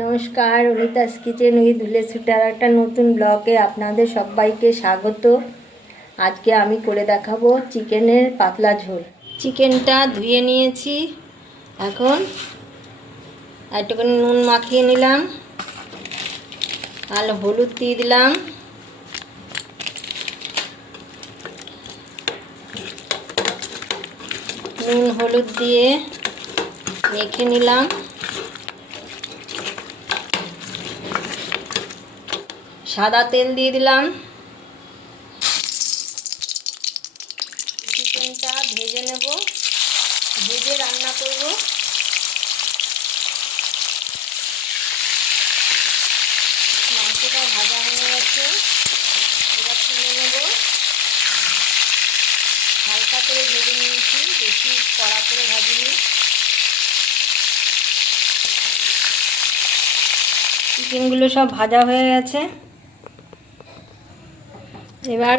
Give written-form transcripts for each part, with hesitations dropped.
নমস্কার, Anita's kitchen with village সুটার একটা নতুন ব্লগে আপনাদের সবাইকে স্বাগত। আজকে আমি করে দেখাবো চিকেনের পাতলা ঝোল। চিকেনটা ধুয়ে নিয়েছি, এখন একটুখানি নুন মাখিয়ে নিলাম আর হলুদ দিয়ে দিলাম। নুন হলুদ দিয়ে মেখে নিলাম। সাদা তেল দিয়ে দিলাম। চিকেনটা ভেজে নেব, ভেজে রান্না করব। মাংসটা ভাজা হয়ে গেছে, এবার তুলে নেব। হালকা করে ভেজে নিয়েছি, বেশি কড়া করে ভাজিনি। চিকেনগুলো সব ভাজা হয়ে গেছে। এবার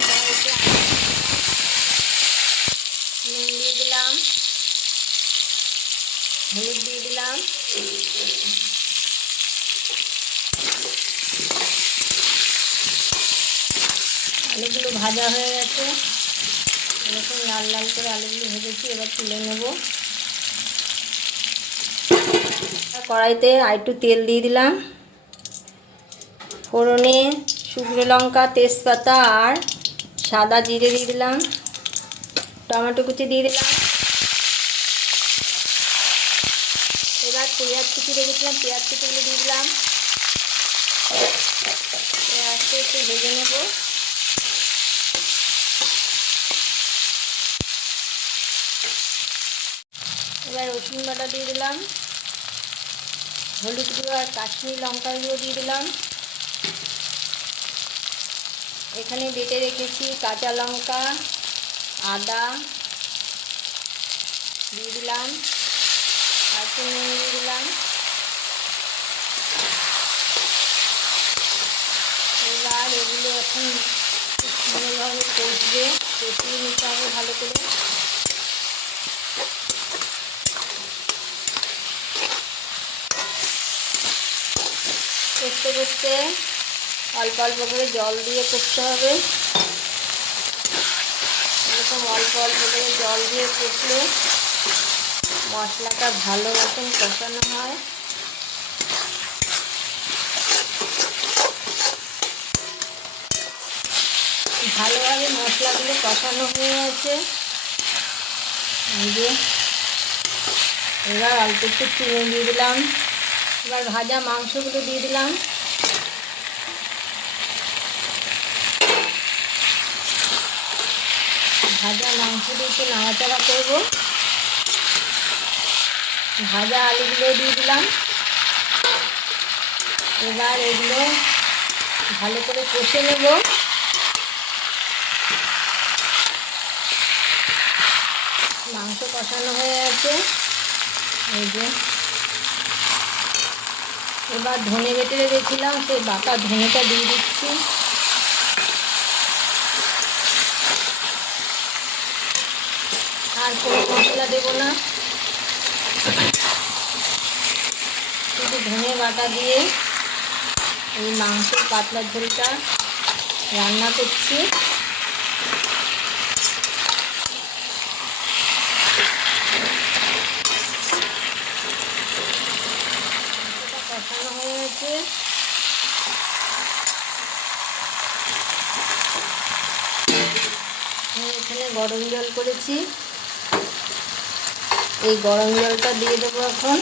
নুন দিয়ে দিলাম, হলুদ দিয়ে দিলাম, আলুগুলো ভাজা হয়ে গেছে। এরকম লাল লাল করে আলুগুলো ভেজেছি, এবার তুলে নেব। কড়াইতে আরেকটু তেল দিয়ে দিলাম। ফোড়নে শুকনো লঙ্কা, তেজপাতা আর সাদা জিরে দিয়ে দিলাম। টমেটো কুচি দিয়ে দিলাম। এবার পেঁয়াজ কুচি রেখেছিলাম, পেঁয়াজ কুচিগুলো দিয়ে দিলাম। পেঁয়াজটা একটু ভেজে নেব। এবার রসুন বাটা দিয়ে দিলাম, হলুদ গুঁড়ো আর কাশ্মীরি লঙ্কা গুঁড়ো দিয়ে দিলাম। এখানে বেটে রেখেছি কাঁচা লঙ্কা, আদা দিয়ে দিলাম, আর একটু নুন দিয়ে দিলাম। এবার এগুলো এখন ভালোভাবে কষবে, কষিয়ে নিতে হবে ভালো করে। কষতে কষতে অল্প অল্প করে জল দিয়ে করতে হবে। এরকম অল্প অল্প করে জল দিয়ে কষলে মশলাটা ভালো মতন কষানো হয়। ভালোভাবে মশলাগুলো কষানো হয়ে গেছে। এবার অল্প একটু চিনি দিয়ে দিলাম। এবার ভাজা মাংসগুলো দিয়ে দিলাম। ভাজা মাংস দিয়ে একটু নাড়াচাড়া করব। ভাজা আলুগুলো দিয়ে দিলাম। এবার এগুলো ভালো করে কষে নেব। মাংস কষানো হয়ে গেছে। এই যে এবার ধনে বেটে রেখেছিলাম, সেই বাটা ধনেটা দিয়ে দিচ্ছি। আর কোনো মশলা দেবো না, শুধু ধনে বাটা দিয়ে এই মাংসের পাতলা ঝোলটা রান্না করছি। কষানো হয়ে গেছে। এখানে গরম জল করেছি, এই গরম জলটা দিয়ে দেবো এখন।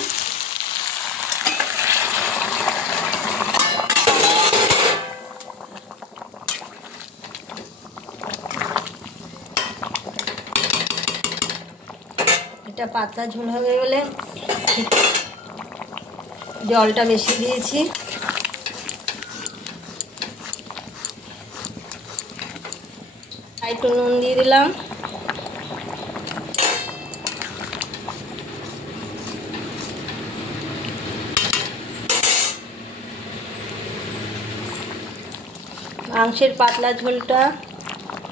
এটা পাতলা ঝোল হবে বলে জলটা বেশি দিয়েছি। একটু নুন দিয়ে দিলাম। মাংসের পাতলা ঝোলটা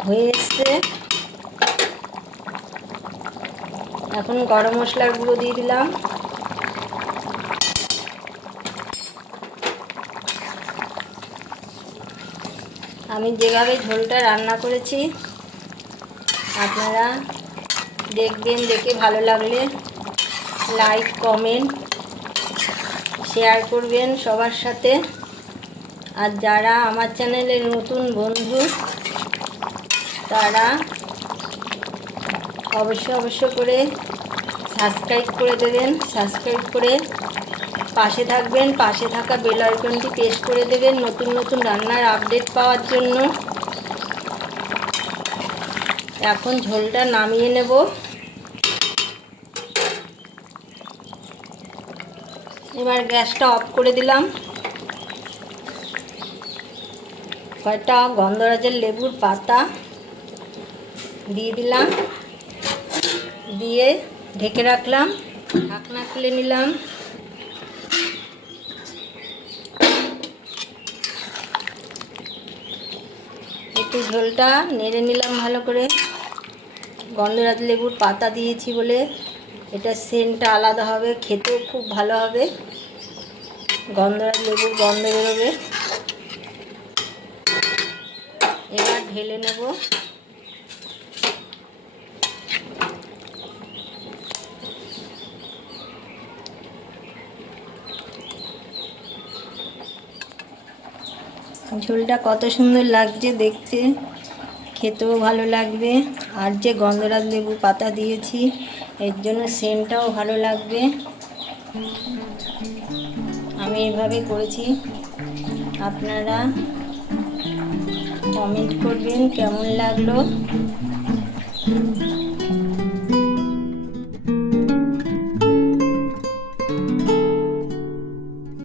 হয়ে এসছে। এখন গরম মশলার গুঁড়ো দিয়ে দিলাম। আমি যেভাবে ঝোলটা রান্না করেছি আপনারা দেখবেন, দেখে ভালো লাগলে লাইক কমেন্ট শেয়ার করবেন সবার সাথে। আর যারা আমার চ্যানেলের নতুন বন্ধু তারা অবশ্য করে সাবস্ক্রাইব করে দেবেন, সাবস্ক্রাইব করে পাশে থাকবেন, পাশে থাকা বেল আইকনটি প্রেস করে দেবেন নতুন নতুন রান্নার আপডেট পাওয়ার জন্য। এখন ঝোলটা নামিয়ে নেব। এবার গ্যাসটা অফ করে দিলাম। কয়টা গন্ধরাজের লেবুর পাতা দিয়ে দিলাম, দিয়ে ঢেকে রাখলাম। ঢাকনা খুলে নিলাম। একটু ঝোলটা নেড়ে নিলাম ভালো করে। গন্ধরাজ লেবুর পাতা দিয়েছি বলে এটা সেন্টটা আলাদা হবে, খেতেও খুব ভালো হবে। গন্ধরাজ লেবুর গন্ধ বেরোবে। এবার ঢেলে নেব। ঝোলটা কত সুন্দর লাগছে দেখতে, খেতেও ভালো লাগবে। আর যে গন্ধরাজ লেবু পাতা দিয়েছি এর জন্য সেন্টটাও ভালো লাগবে। আমি এইভাবে করেছি, আপনারা কমেন্ট করবেন কেমন লাগলো।